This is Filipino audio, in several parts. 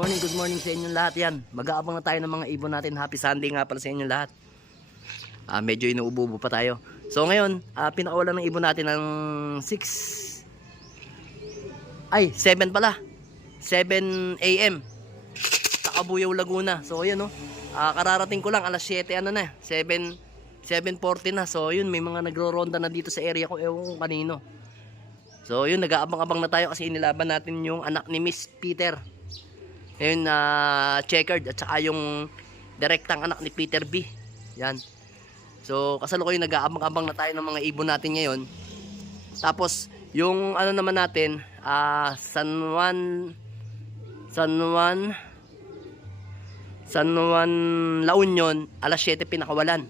good morning sa inyong lahat yan. Mag-aabang na tayo ng mga ibon natin. Happy Sunday nga pala sa inyong lahat. Medyo inuubo-ubo pa tayo. So ngayon, pinakawalan ng ibon natin ng 7 pala. 7 AM. Sa Cabuyao, Laguna. So ayun no. Kararating ko lang alas 7 7:40 na. So yun, may mga nagro-ronda na dito sa area ko. Ewan ko kanino. So yun, nag-aabang-abang na tayo kasi inilaban natin yung anak ni Miss Peter. Yun, checkered at saka yung direktang anak ni Peter B. Yan. So kasalukuyan nag-aabang-abang na tayo ng mga ibon natin ngayon. Tapos yung ano naman natin, San Juan La Union, alas 7 pinakawalan.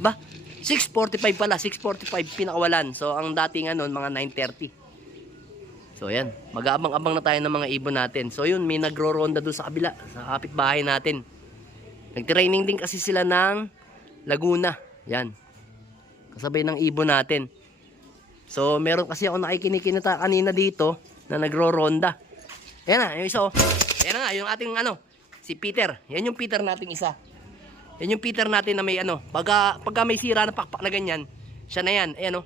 Ba? 6:45 pala, 6:45 pinakawalan. So ang dating ano, mga 9:30. So ayan, mag-aabang-abang na tayo ng mga ibon natin. So yun, may nagro-ronda doon sa kabila, sa kapitbahay natin. Nag-training din kasi sila ng Laguna. Yan. Kasabay ng ibon natin. So meron kasi ako nakikinikinita kanina dito na nagro-ronda. Ayan na, yung isa oh. Ayan na nga, yung ating ano, si Peter. Yan yung Peter nating isa. Yan yung Peter natin na may ano, pagka may sira na pakpak na ganyan, siya na yan. Ayan oh.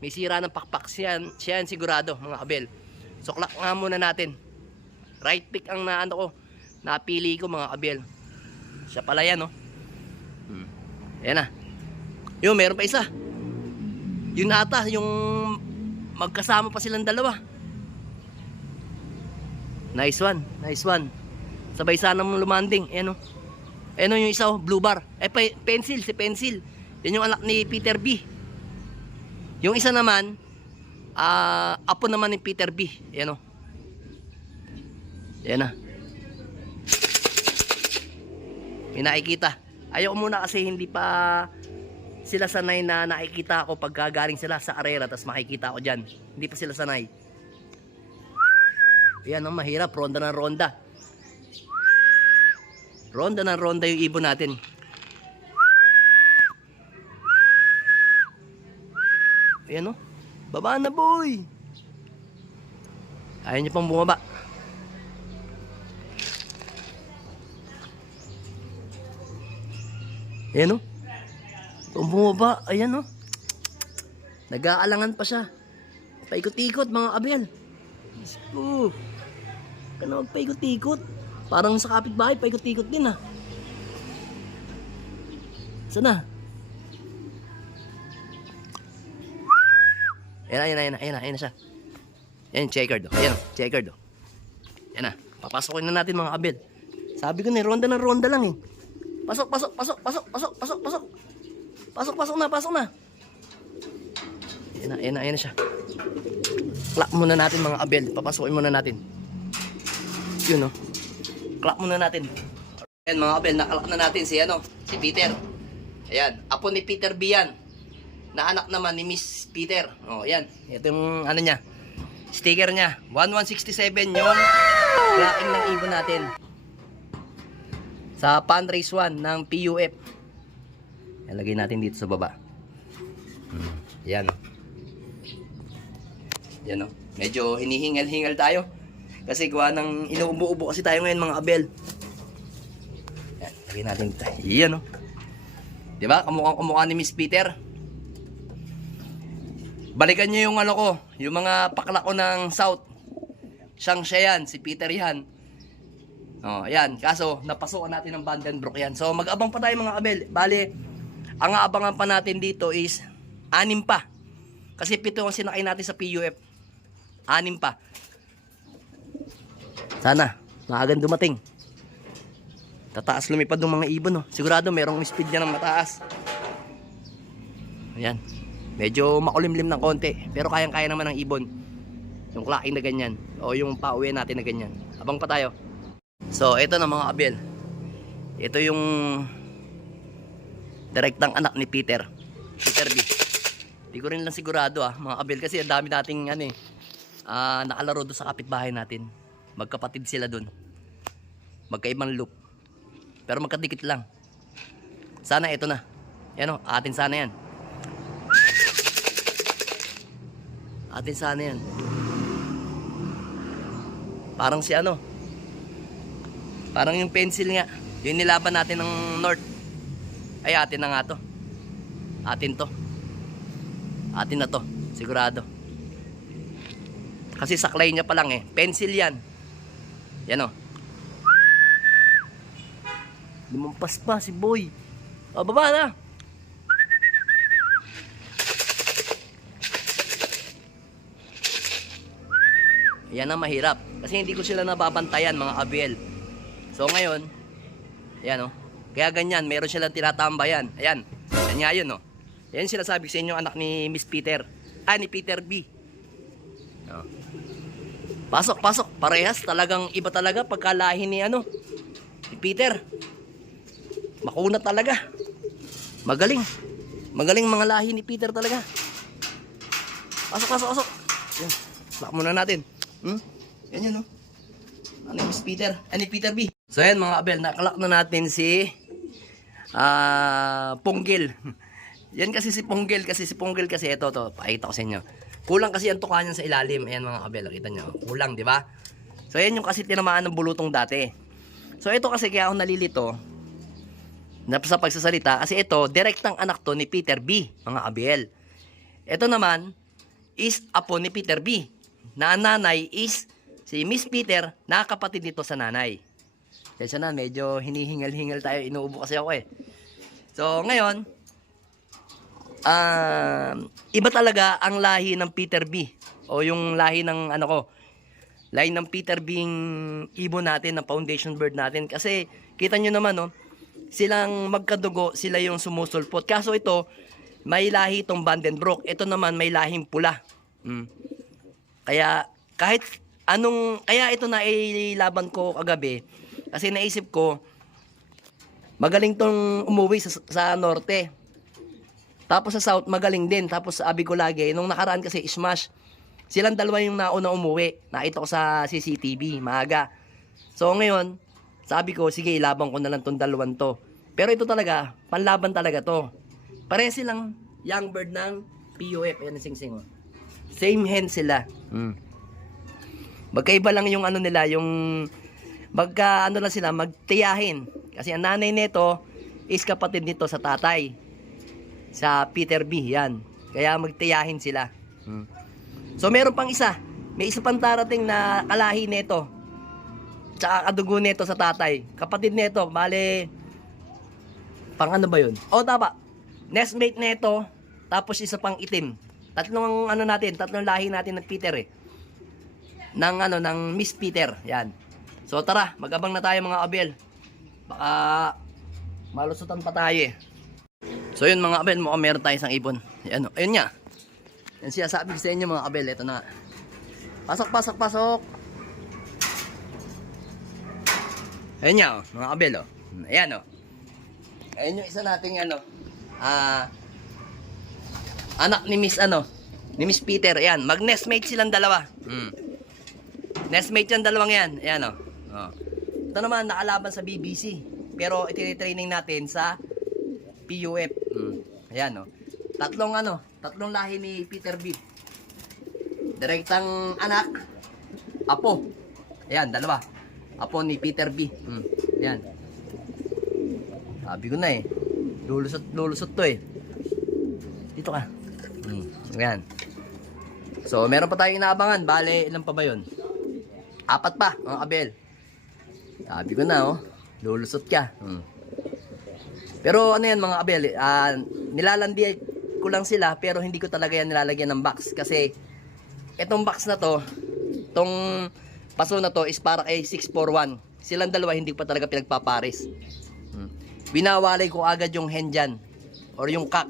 May sira ng pakpak, siya yan sigurado, mga kabel. So clock nga muna natin. Right pick ang naano ko, napili ko, mga kabel. Siya pala yan oh. Ayan na. Yun, meron pa isa. Yun ata, yung magkasama pa silang dalawa. Nice one, nice one. Sabay sana mong lumanding. Ayan o. Ayan o yung isa o, blue bar. Pencil, si Pencil. Yan yung anak ni Peter B. Yung isa naman, apo naman ni Peter B. Ayan o. Ayan na. May nakikita. Ayaw muna kasi hindi pa sila sanay na nakikita ako pag galing sila sa arera, tapos makikita ako dyan. Hindi pa sila sanay. Ayan ang mahirap, ronda ng ronda. Ronda ng ronda yung ibon natin. Ayan o. Baba na boy. Ayaw niyo pang bumaba. Ayan o. Kung bumaba, ayan o. Nag-aalangan pa siya. Paikot-ikot mga kabel. Huwag ka na magpaikot-ikot. Parang sa kapitbahay, paikot-ikot din ah. Sana? Ayan na siya. Ayan, checkered o. Ayan o, checkered o. Ayan na, papasokin na natin mga kabel. Sabi ko na, ronda na ronda lang eh. Pasok na. Ayan na siya. Clap muna natin mga kabel. Papasukin muna natin. Yun o. Clap muna natin. Ayan mga kabel, nakalak na natin si Peter. Ayan, apo ni Peter B yan. Na anak naman ni Miss Peter. O, ayan. Ito yung ano niya. Sticker niya. 1167 yung clacking ng ibon natin. Sa Pan Race 1 ng PUF. Ilagay natin dito sa baba. Yan o. Yan o. Medyo hinihingal-hingal tayo. Kasi gawa ng inuubo-ubo kasi tayo ngayon mga kabel. Yan. Ilagay natin dito. Yan o. Diba? Kamukha ni Miss Peter. Balikan nyo yung ano ko. Yung mga pakla ko ng South. Siya yan. Si Peter yan. Oh, ayan. Kaso, napasukan natin ng Vandenbroek yan. So, mag-abang pa tayo mga kabel. Bale, ang aabangan pa natin dito is 6 pa. Kasi 7 ang sinakay natin sa PUF. 6 pa. Sana, maagang dumating. Tataas lumipad ng mga ibon. Oh. Sigurado, merong speed niya ng mataas. Ayan. Medyo makulimlim ng konti. Pero kayang-kaya naman ng ibon. Yung clacking na ganyan. O yung pauwi natin na ganyan. Abang pa tayo. So, ito na mga kabel. Ito yung direktang anak ni Peter B. Di ko rin lang sigurado mga kabel. Kasi ang dami nating nakalaro doon sa kapitbahay natin. Magkapatid sila doon. Magkaibang loop. Pero magkadikit lang. Sana ito na. Yan o, atin sana yan. Atin sana yan. Parang si Parang yung pencil nga. Yung nilaban natin ng North. Ay, atin na nga to. Atin to. Atin na to. Sigurado. Kasi saklay niya pa lang eh. Pencil yan. Yan o. Lumampas pa si Boy. O, baba na. Yan ang mahirap. Kasi hindi ko sila nababantayan, mga abel. So ngayon, ayan o. Kaya ganyan, meron silang tinatambayan. Ayan, yan nga yun o. Yan sila sabi sa inyo, anak ni Miss Peter. Ni Peter B. O. Pasok, pasok. Parehas, talagang iba talaga pagkalahi ni ni Peter. Makuna talaga. Magaling. Magaling mga lahi ni Peter talaga. Pasok, pasok, pasok. Yan, lock muna natin. Yan yun, no? Ano yung Miss Peter? Ni Peter B. So, yan mga abel, nakalak na natin si Ponggil. Yan kasi si Ponggil, kasi ito, pakita ko sa inyo. Kulang kasi ang tuka niyan sa ilalim. Ayan mga abel, nakita nyo. Kulang, di ba? So, yan yung kasi tinamaan ng bulutong dati. So, ito kasi kaya ako nalilito sa pagsasalita, kasi ito, direktang anak to ni Peter B, mga abel. Ito naman is apo ni Peter B. Na nanay is si Miss Peter, na kapatid nito sa nanay. Kaya na, medyo hinihingal-hingal tayo. Inuubo kasi ako eh. So, ngayon, iba talaga ang lahi ng Peter B. O yung lahi ng lahi ng Peter B yung ibon natin, ng foundation bird natin. Kasi, kita nyo naman, no, silang magkadugo, sila yung sumusulpot. Kaso ito, may lahi itong Vandenbroek. Ito naman, may lahing pula. Kaya kaya ito na ilaban ko kagabi kasi naisip ko magaling tong umuwi sa norte. Tapos sa south magaling din. Tapos sabi ko lagi nung nakaraan kasi smash. Silang dalawa yung nauna umuwi. Nakita ko sa CCTV maaga. So ngayon, sabi ko sige ilaban ko na lang tong dalawan to. Pero ito talaga, panlaban talaga to. Pare silang young bird ng PUF. Ayan ang singsing oh. Same hen sila. Magkaiba lang yung nila, yung lang sila, magtiyahin. Kasi ang nanay nito is kapatid nito sa tatay. Sa Peter B, yan. Kaya magtiyahin sila. So meron pang isa. May isa pang darating na kalahi nito. Tsaka kadugo nito sa tatay. Kapatid nito, bale, pang ba yun? Tama. Nestmate nito, tapos isa pang itim. Tatlong tatlong lahi natin ng Peter eh. Ng Miss Peter. Yan. So tara, mag-abang na tayo mga abel. Baka malusutan pa tayo eh. So yun mga abel, mukhang meron tayo isang ibon. Yan, ayun nga. Yan siya sabi sa inyo mga abel, ito na. Pasok, pasok, pasok. Ayun nga, mga abel oh. Ayan oh. Ayun yung isa nating anak ni Miss ni Miss Peter. Ayan, mag-nestmate silang dalawa. Nestmate yung dalawang yan. Ayan o. Ito naman, nakalaban sa BBC. Pero itinitraining natin sa PUF. Ayan o. Tatlong lahi ni Peter B. Direktang anak. Apo. Ayan, dalawa. Apo ni Peter B. Ayan. Sabi ko na eh. Lulusot to eh. Dito ka. Ayan. So, meron pa tayong inaabangan. Bale, ilan pa ba yun? 4 pa, mga abel. Sabi ko na, lulusot ka. Pero ano yan, mga abel, nilalandi ko lang sila, pero hindi ko talaga yan nilalagyan ng box. Kasi, itong box na to, itong paso na to is para kay 641. Silang dalawa, hindi ko pa talaga pinagpapares. Binawalay ko agad yung hen dyan, or yung cock.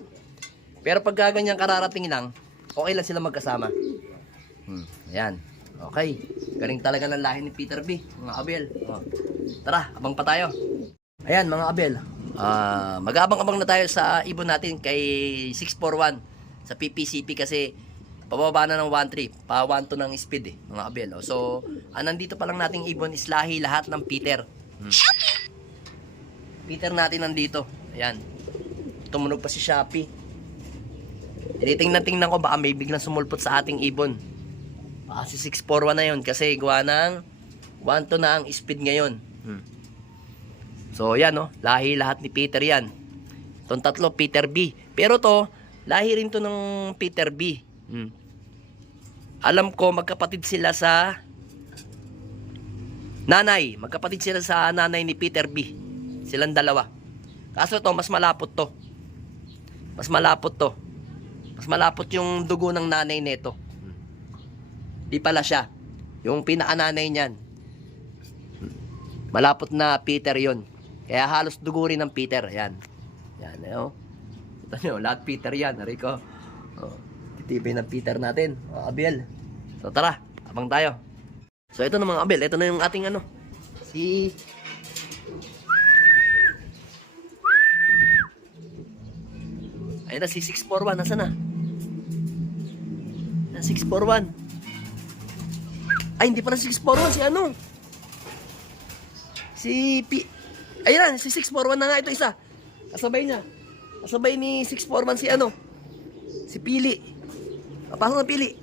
Pero pag ganyan kararating lang, okay lang sila magkasama. Ayan. Okay. Galing talaga ng lahi ni Peter B, mga abel. Tara, abang pa tayo. Ayan, mga abel. Mag-abang-abang na tayo sa ibon natin kay 641 sa PPCP kasi pababa na ng 1.3. Pa 1.2 ng speed eh, mga abel. So, nandito pa lang nating ibon is lahi lahat ng Peter. Peter natin nandito. Ayan. Tumunog pa si Shopee. Tinitingnan ko baka may biglang sumulpot sa ating ibon. Baka si 641 na yun kasi gawa ng 1.2 na ang speed ngayon. So yan no, lahi lahat ni Peter yan. Itong tatlo, Peter B. Pero to, lahi rin to ng Peter B. Alam ko, magkapatid sila sa nanay. Magkapatid sila sa nanay ni Peter B. Silang dalawa. Kaso to, mas malapot to. Mas malapot to. Mas malapot yung dugo ng nanay nito. Di pala siya. Yung pinaka-nanay niyan. Malapot na Peter yon. Kaya halos dugo rin ng Peter. Yan. Yan, oh. Ito nyo, lahat Peter yan. Rico. Oh, titibay ng Peter natin. Oh, Abel. So tara, abang tayo. So ito na mga Abel. Ito na yung ating ano. Si... Ayun na, si 641. Nasaan na? Na 641. Ay, hindi pala 641. Si ano? Si P... Ayun na, si 641 na nga. Ito isa. Kasabay niya. Kasabay ni 641 si ano? Si Pili. Papasok na Pili.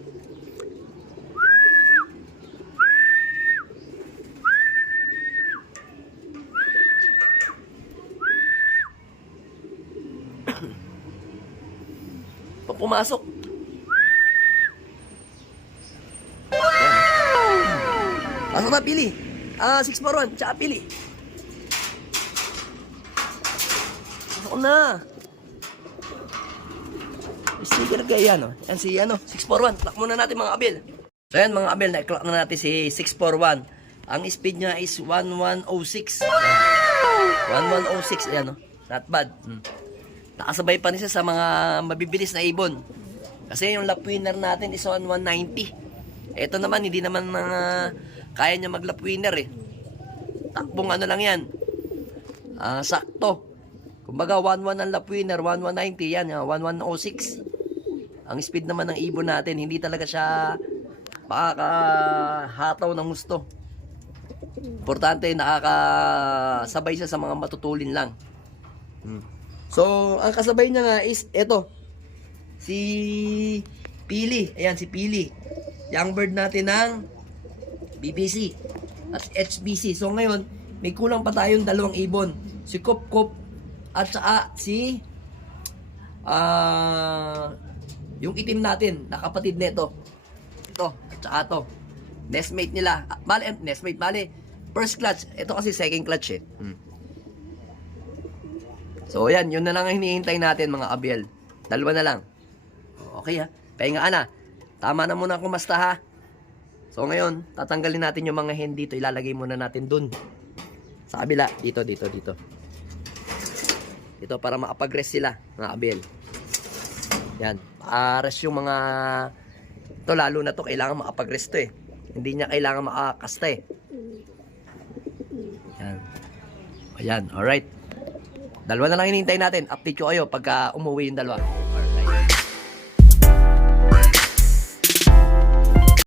Pag pumasok. Pasok na Pili. 641. Tsaka Pili. Pasok na. Sticker kayo yan, oh. Yan si ano, 641. Clock muna natin mga Abel. So yan mga Abel, na-clock na natin si 641. Ang speed niya is 1106. 1106, ayan, oh. Not bad. Nakasabay pa rin siya sa mga mabibilis na ibon. Kasi yung lap winner natin is 1190. Ito naman, hindi naman kaya niya mag lap winner eh. Takbong ano lang yan. Sakto. Kumbaga 11 ang lap winner, 1190 yan, 1106. Ang speed naman ng ibon natin, hindi talaga siya makakahataw ng gusto. Importante, nakakasabay siya sa mga matutulin lang. So, ang kasabay niya nga is ito. Si Pili. Ayan, si Pili. Young bird natin ng BBC at HBC. So, ngayon, may kulang pa tayong dalawang ibon. Si Kop Kop at saka si yung itim natin, nakapatid nito. Ito, at saka ito. Nestmate nila. Bale, first clutch. Ito kasi second clutch eh. So, yan. Yun na lang ang hinihintay natin mga Abel. Dalawa na lang. Okay ha. Pahinga ka na. Tama na muna kumasta ha. So, ngayon, tatanggalin natin yung mga hen dito. Ilalagay muna natin dun. Sa kabila. Dito. Ito para makapag-rest sila, mga Abel. Yan. Rest yung mga... Ito, lalo na to kailangan makapag-rest to eh. Hindi niya kailangan makakasta eh. Yan. Ayan, alright. Dalawa na lang hinihintay natin. Update ko kayo pagka umuwi yung dalawa.